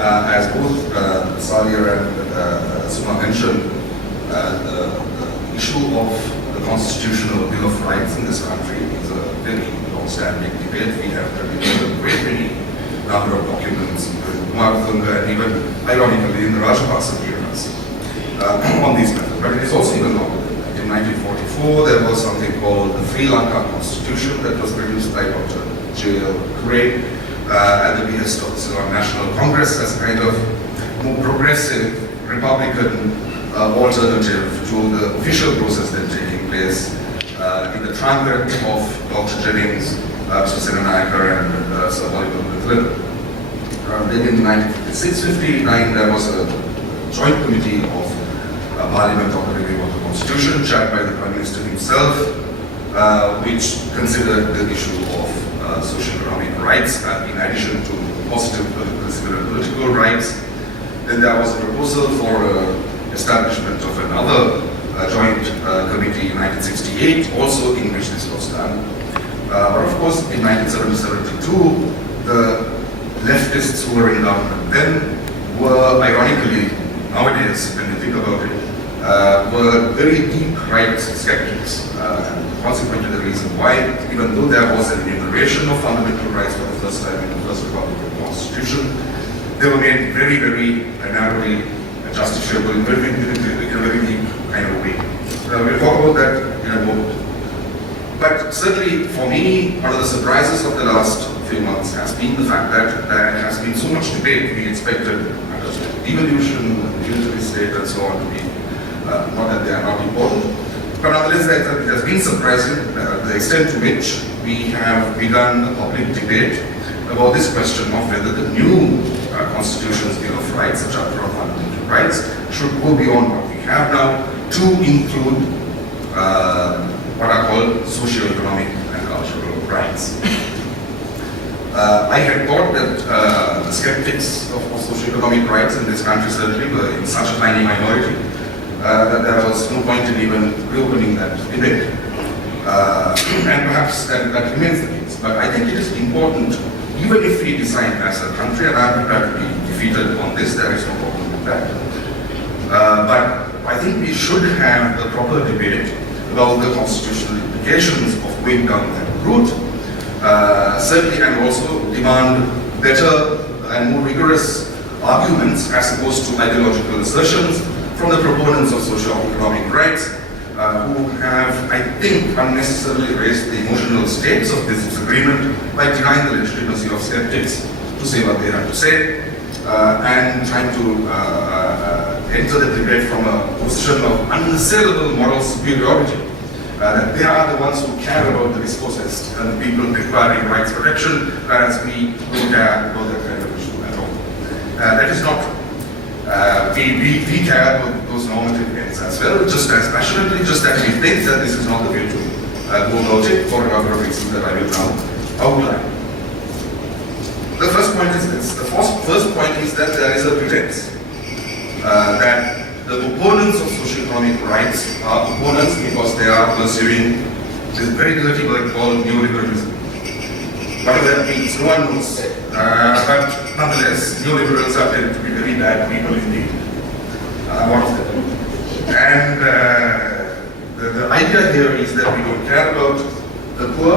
as both Salia and Suma mentioned, the issue of the constitutional Bill of Rights in this country is a very long-standing debate. We have produced a great many number of documents, including Umarthunga and even, ironically, in the Rajapaksa eras on these matters. But it is also even longer than that. In 1944, there was something called the Sri Lanka Constitution that was produced by Dr. J.L. Gray at the behest of the Sri Lankan National Congress as a kind of more progressive Republican alternative to the official process then taking place in the triumvirate of Dr. Jennings, Mr. Senanayakar and Sir Welikala. Then in 1956-59 there was a joint committee of Parliament on the review of the Constitution chaired by the Prime Minister himself, which considered the issue of socio-economic rights in addition to positive political rights. Then there was a proposal for establishment of another joint committee in 1968, also in which this was done. But of course, in 1972, the leftists who were in government then were, ironically, nowadays, when you think about it, were very deep rights skeptics. Consequently, the reason why, even though there was an enumeration of fundamental rights for the first time in the First Republican Constitution, they were made very, very narrowly justiciable in a very deep kind of way. We'll talk about that in a moment. But certainly, for me, one of the surprises of the last few months has been the fact that there has been so much debate. We expected devolution, the unitary state, and so on to be, not that they are not important, but nonetheless, it has been surprising the extent to which we have begun a public debate about this question of whether the new Constitution's Bill of Rights, the Charter of Fundamental Rights, should go beyond what we have now to include what are called socio-economic and cultural rights. I had thought that the skeptics of socio-economic rights in this country certainly were in such a tiny minority that there was no point in even reopening that debate. And perhaps that remains the case. But I think it is important, even if we decide as a country, and I'm prepared to be defeated on this, there is no problem with that. But I think we should have a proper debate about the constitutional implications of going down that route. Certainly, and also demand better and more rigorous arguments as opposed to ideological assertions from the proponents of socio-economic rights who have, I think, unnecessarily raised the emotional stakes of this disagreement by denying the legitimacy of skeptics to say what they have to say and trying to enter the debate from a position of unassailable moral superiority. That they are the ones who care about the dispossessed and the people requiring rights protection, whereas we don't care about that kind of issue at all. That is not true. We care about those normative ends as well, just as passionately, just as we think that this is not the way to go about it for a number of reasons that I will now outline. The first point is this. The first point is that there is a pretense that the opponents of socio-economic rights are opponents because they are pursuing this very dirty word called neoliberalism. Whatever that means, no one knows. But nonetheless, neoliberals are tend to be very bad people indeed. One of them. And the idea here is that we don't care about the poor.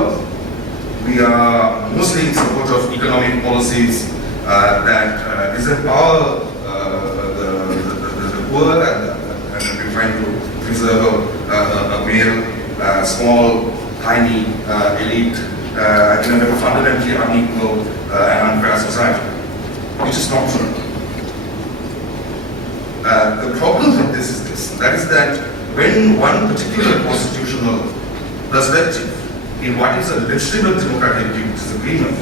We are mostly in support of economic policies that disempower poor and we're trying to preserve a male, small, tiny elite in a fundamentally unequal and unfair society, which is not true. The problem with this is this, that is that when one particular constitutional perspective in what is a legitimate democratic disagreement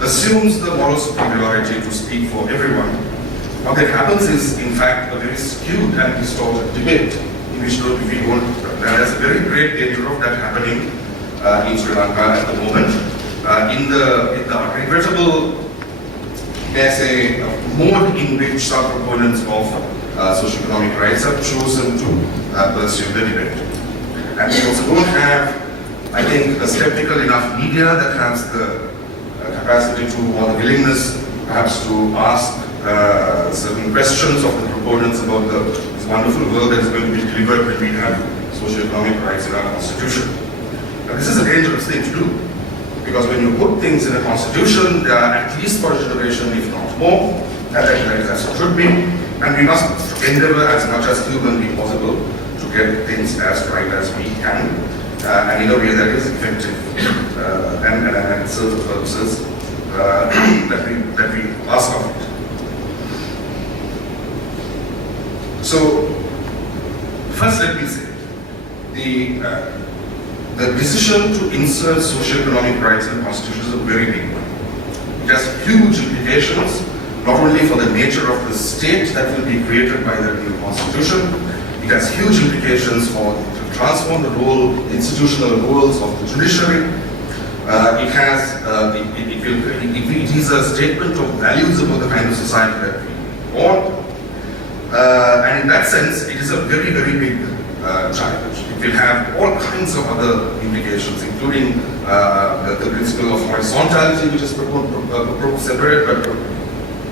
assumes the moral superiority to speak for everyone, what that happens is, in fact, a very skewed and distorted debate in which we don't, there's a very great danger of that happening in Sri Lanka at the moment. In the regrettable, there's a mode in which some proponents of socio-economic rights have chosen to pursue the debate. And we also don't have, I think, a skeptical enough media that has the capacity to, or the willingness perhaps to ask certain questions of the proponents about this wonderful world that is going to be delivered when we have socio-economic rights in our constitution. Now, this is a dangerous thing to do, because when you put things in a constitution, they are at least for a generation, if not more, and that is as it should be, and we must endeavor as much as humanly possible to get things as right as we can, and in a way that is effective and serves the purposes that we ask of it. So, first let me say, the decision to insert socio-economic rights in the Constitution is a very big one. It has huge implications, not only for the nature of the state that will be created by the new Constitution, it has huge implications for to transform the institutional roles of the judiciary. It is a statement of values about the kind of society that we want. And in that sense, it is a very, very big challenge. It will have all kinds of other implications, including the principle of horizontality, which is separate, but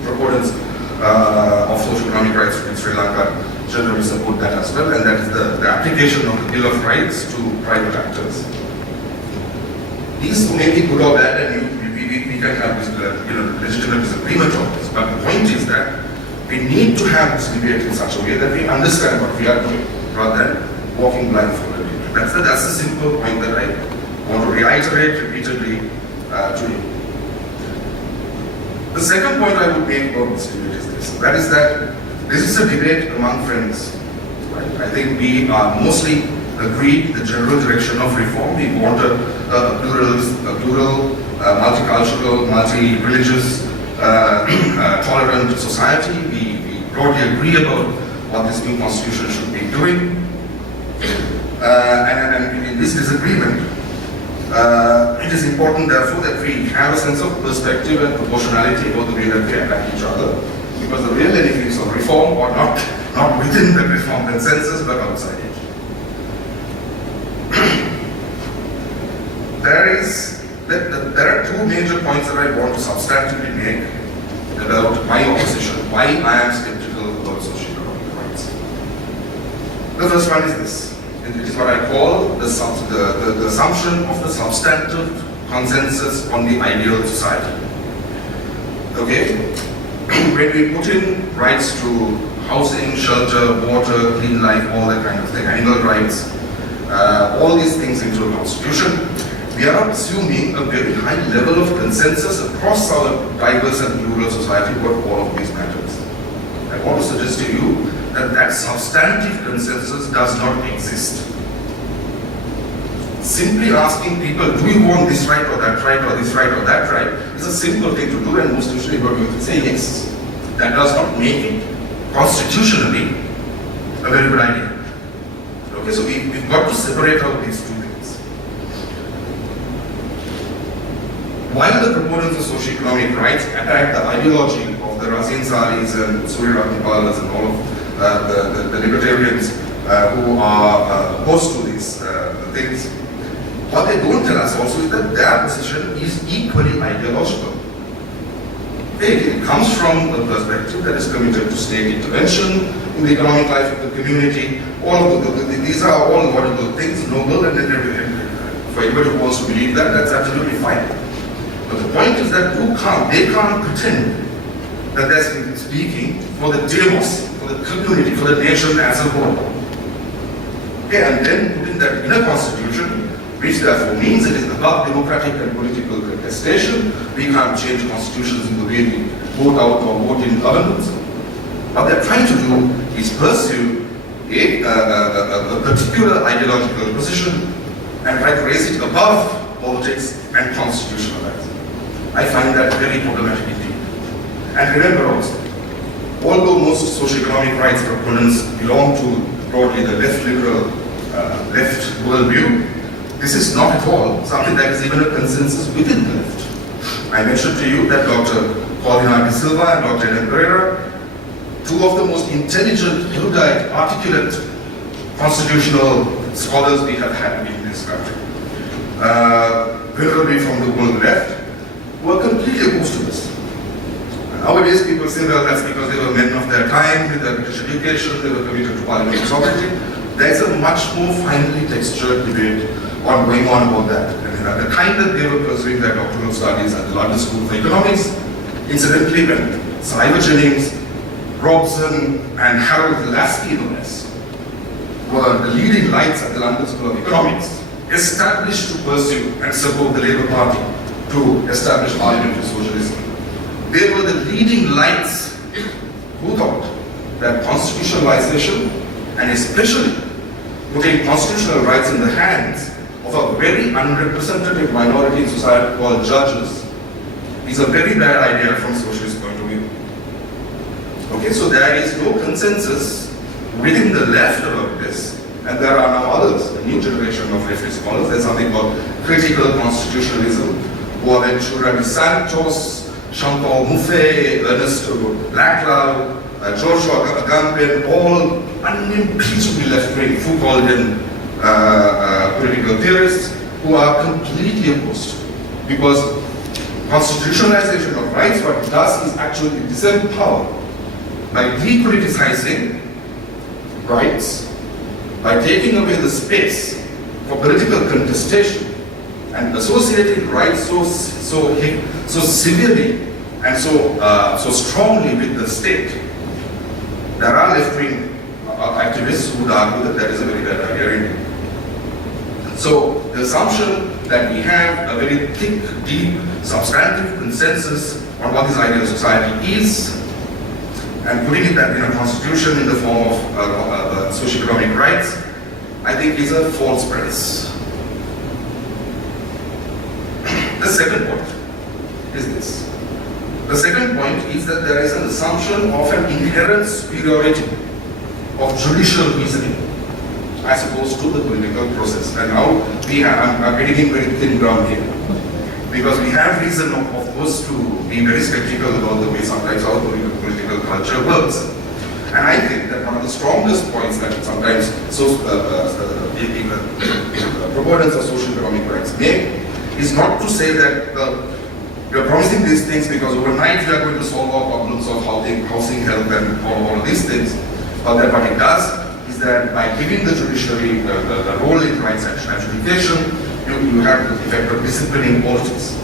proponents of socio-economic rights in Sri Lanka generally support that as well, and that is the application of the Bill of Rights to private actors. These may be good or bad, and we can have this, legitimate disagreement on this, but the point is that we need to have this debate in such a way that we understand what we are doing, rather than walking blindfolded. That's the simple point that I want to reiterate repeatedly to you. The second point I would make about this debate is this. That is that this is a debate among friends. Right? I think we are mostly agreed the general direction of reform. We want a plural, multicultural, multi-religious, tolerant society. We broadly agree about what this new constitution should be doing. And in this disagreement, it is important, therefore, that we have a sense of perspective and proportionality about the way that we attack each other, because the real enemies of reform are not within the reform consensus, but outside it. There are two major points that I want to substantively make about my opposition, why I am skeptical about socio-economic rights. The first one is this. It is what I call the assumption of the substantive consensus on the ideal society. Okay? When we put in rights to housing, shelter, water, clean life, all that kind of thing, animal rights, all these things into a constitution, we are assuming a very high level of consensus across our diverse and plural society about all of these matters. I want to suggest to you that substantive consensus does not exist. Simply asking people, do you want this right or that right, or this right or that right, is a simple thing to do, and most usually what we say yes. That does not make it constitutionally a very good idea. Okay, so we've got to separate out these two things. While the proponents of socio-economic rights attack the ideology of the Rasin Saris and Surya Ratnapalas and all of the libertarians who are opposed to these things, what they don't tell us also is that their position is equally ideological. It comes from the perspective that is committed to state intervention in the economic life of the community. All of these are all laudable things, noble, and for anybody who wants to believe that, that's absolutely fine. But the point is that they can't pretend that they're speaking for the demos, for the community, for the nation as a whole. Okay, and then putting that in a constitution, which therefore means it is above democratic and political contestation. We can't change constitutions in the way we vote out or vote in governments. What they're trying to do is pursue a particular ideological position and try to raise it above politics and constitutional rights. I find that very problematic indeed. And remember also, although most socio-economic rights proponents belong to broadly the left liberal, left worldview, this is not at all something that is even a consensus within the left. I mentioned to you that Dr. Paulina de Silva and Dr. Helen Pereira, two of the most intelligent, erudite, articulate constitutional scholars we have had in this country, preferably from the world left, were completely opposed to this. Nowadays people say, well, that's because they were men of their time, with their British education, they were committed to parliamentary sovereignty. There's a much more finely textured debate going on about that. And at the time that they were pursuing their doctoral studies at the London School of Economics, incidentally, when Sir Ivor Jennings, Robson, and Harold Lasky, no less, were the leading lights at the London School of Economics, established to pursue and support the Labour Party to establish parliamentary socialism. They were the leading lights who thought that constitutionalization, and especially putting constitutional rights in the hands of a very unrepresentative minority in society called judges, is a very bad idea from a socialist point of view. Okay, so there is no consensus within the left about this, and there are now others, a new generation of leftist scholars. There's something called critical constitutionalism, Boaventura de Santos, Jean-Paul Mouffe, Ernesto Laclau, Joshua Agamben, all unimpeachably left-wing Foucauldian political theorists who are completely opposed, because constitutionalization of rights, what it does is actually disempower by depoliticizing rights, by taking away the space for political contestation and associating rights so severely and so strongly with the state. There are left-wing activists who would argue that that is a very bad idea indeed. So the assumption that we have a very thick, deep, substantive consensus on what this ideal society is, and putting it in a constitution in the form of socio-economic rights, I think is a false premise. The second point is this. The second point is that there is an assumption of an inherent superiority of judicial reasoning as opposed to the political process. And now I'm getting in very thin ground here, because we have reason, of course, to be very skeptical about the way sometimes our political culture works. And I think that one of the strongest points that sometimes proponents of social economic rights make is not to say that we are promising these things because overnight we are going to solve our problems of housing, health, and all of these things. But that what it does is that by giving the judiciary the role in rights adjudication, you have the effect of disciplining politics.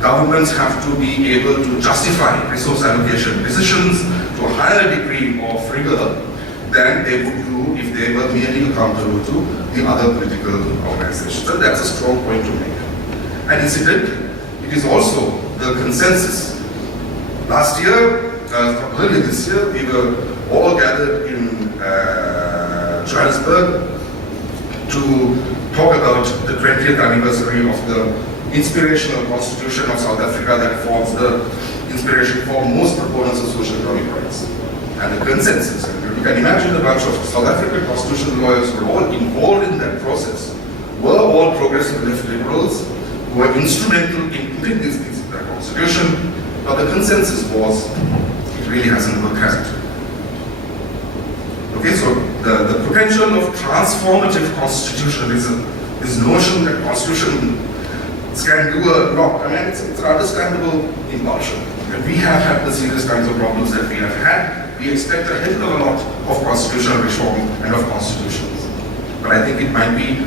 Governments have to be able to justify resource allocation decisions to a higher degree of rigor than they would do if they were merely accountable to the other political organizations. So that's a strong point to make. And incidentally, it is also the consensus. Last year, earlier this year, we were all gathered in Johannesburg to talk about the 20th anniversary of the inspirational constitution of South Africa that forms the inspiration for most proponents of social economic rights. And the consensus, and you can imagine a bunch of South African constitutional lawyers who were all involved in that process, were all progressive left liberals who were instrumental in putting these things in the constitution, but the consensus was, it really hasn't worked, has it? Okay, so the potential of transformative constitutionalism, this notion that constitution can do a lot. I mean, it's an understandable impulsion. And we have had the serious kinds of problems that we have had. We expect a hell of a lot of constitutional reform and of constitutions. But I think it might be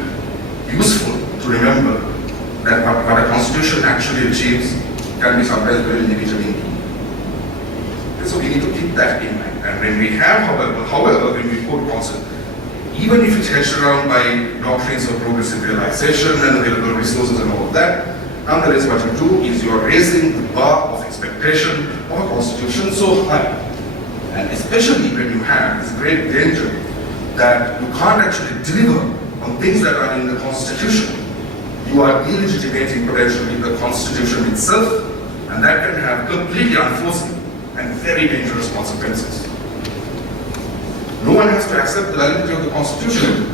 useful to remember that what a constitution actually achieves can be sometimes very limited indeed. So we need to keep that in mind. And when we have, however, when we put concept, even if it's hedged around by doctrines of progressive realization and available resources and all of that, nonetheless what you do is you are raising the bar of expectation of a constitution so high. And especially when you have this great danger that you can't actually deliver on things that are in the constitution, you are delegitimating potentially the constitution itself, and that can have completely unforeseen and very dangerous consequences. No one has to accept the validity of the Constitution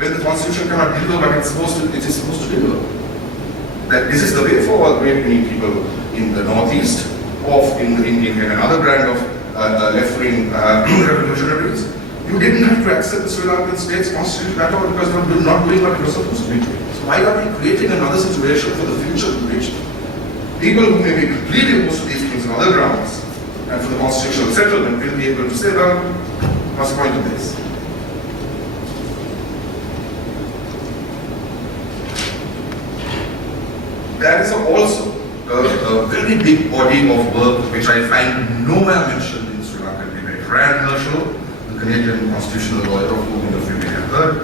when the Constitution cannot deliver what it is supposed to deliver. That this is the way for all great many people in the Northeast, or in another brand of left-wing revolutionaries. You didn't have to accept the Sri Lankan state's constitution at all because they were not doing what it was supposed to be doing. So why are we creating another situation for the future generation? people who may be completely opposed to these things on other grounds, and for the constitutional settlement, will be able to say, well, what's the point of this? There is also a very big body of work which I find nowhere mentioned in Sri Lankan debate. Rand Herschel, the Canadian constitutional lawyer of whom many of you may have heard,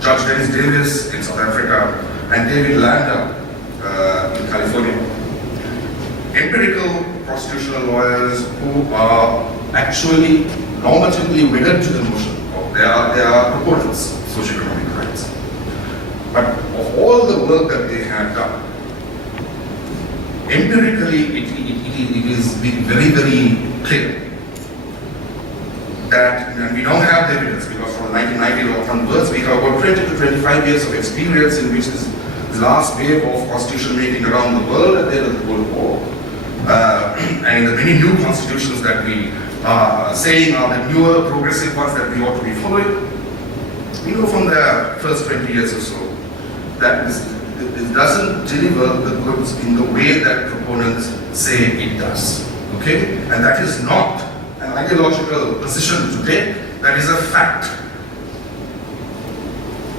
Judge Dennis Davis in South Africa, and David Lander in California. Empirical constitutional lawyers who are actually normatively wedded to the notion of they are proponents of socioeconomic rights. But of all the work that they have done, empirically it is very, very clear that, and we don't have the evidence because from the 1990s onwards we have about 20 to 25 years of experience in which this last wave of constitution making around the world at the end of the Cold War, and the many new constitutions that we are saying are the newer progressive ones that we ought to be following. We know from the first 20 years or so that it doesn't deliver the goods in the way that proponents say it does. Okay? And that is not an ideological position to take, that is a fact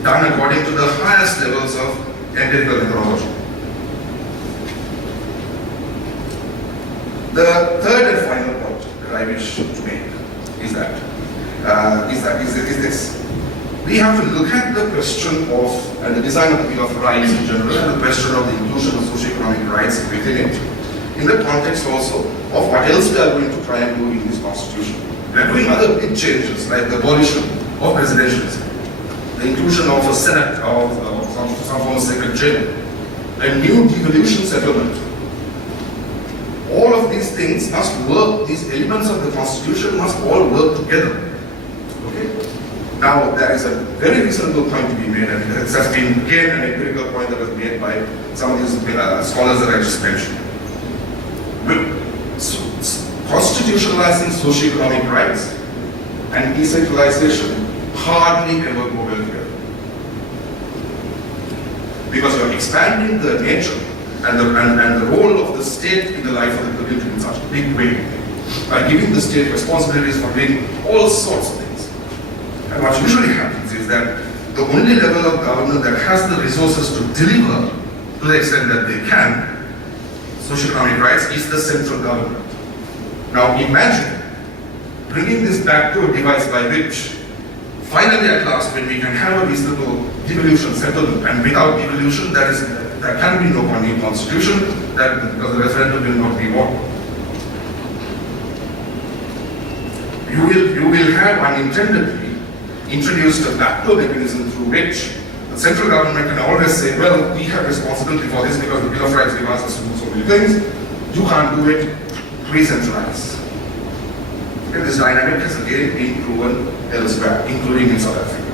done according to the highest levels of empirical methodology. The third and final point that I wish to make is this. We have to look at the question of, and the design of the Bill of Rights in general, and the question of the inclusion of socioeconomic rights within it, in the context also of what else we are going to try and do in this constitution. We are doing other big changes like the abolition of presidentialism, the inclusion of a Senate, of some form of secret jail, a new devolution settlement. All of these things must work, these elements of the constitution must all work together. Okay? Now, there is a very reasonable point to be made, and this has been again an empirical point that was made by some of these scholars that I just mentioned. Constitutionalizing socioeconomic rights and decentralization hardly ever go well together. Because you are expanding the nature and the role of the state in the life of the community in such a big way by giving the state responsibilities for doing all sorts of things. And what usually happens is that the only level of government that has the resources to deliver to the extent that they can socioeconomic rights is the central government. Now imagine bringing this back to a device by which finally at last when we can have a reasonable devolution settlement, and without devolution there can be no new constitution because the referendum will not be won. You will have unintendedly introduced a backdoor mechanism through which the central government can always say, well, we have responsibility for this because the Bill of Rights demands us to do so many things. You can't do it, re-centralize. Okay, this dynamic has again been proven elsewhere, including in South Africa.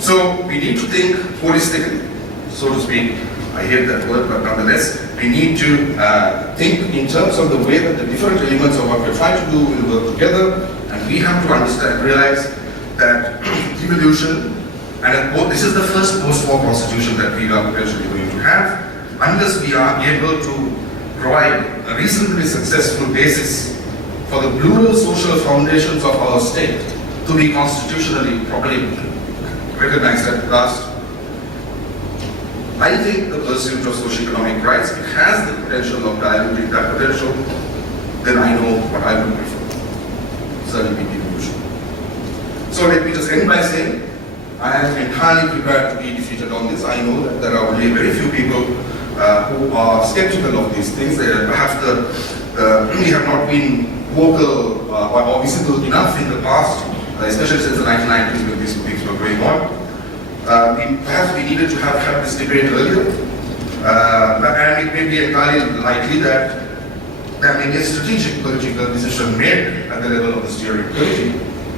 So we need to think holistically, so to speak. I hate that word, but nonetheless, we need to think in terms of the way that the different elements of what we're trying to do will work together, and we have to understand, realize that devolution, and this is the first post-war constitution that we are potentially going to have, unless we are able to provide a reasonably successful basis for the plural social foundations of our state to be constitutionally properly recognized at last. I think the pursuit of socioeconomic rights, it has the potential of diluting that potential, then I know what I would prefer. Certainly devolution. So let me just end by saying, I am entirely prepared to be defeated on this. I know that there are only very few people who are skeptical of these things. Perhaps we have not been vocal or visible enough in the past, especially since the 1990s when these things were going on. Perhaps we needed to have had this debate earlier, and it may be entirely likely that there may be a strategic political decision made at the level of the steering committee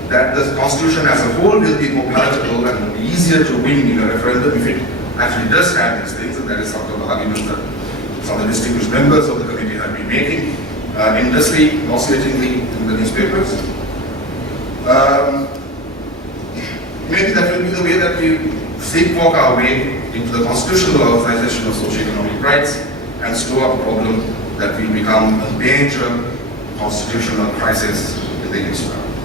that the constitution as a whole will be more palatable and will be easier to win in a referendum if it actually does have these things, and that is some of the arguments that some of the distinguished members of the committee have been making, endlessly, nauseatingly in the newspapers. Maybe that will be the way that we sleepwalk our way into the constitutional organization of socio-economic rights and stir up a problem that will become a major constitutional crisis in the years to come.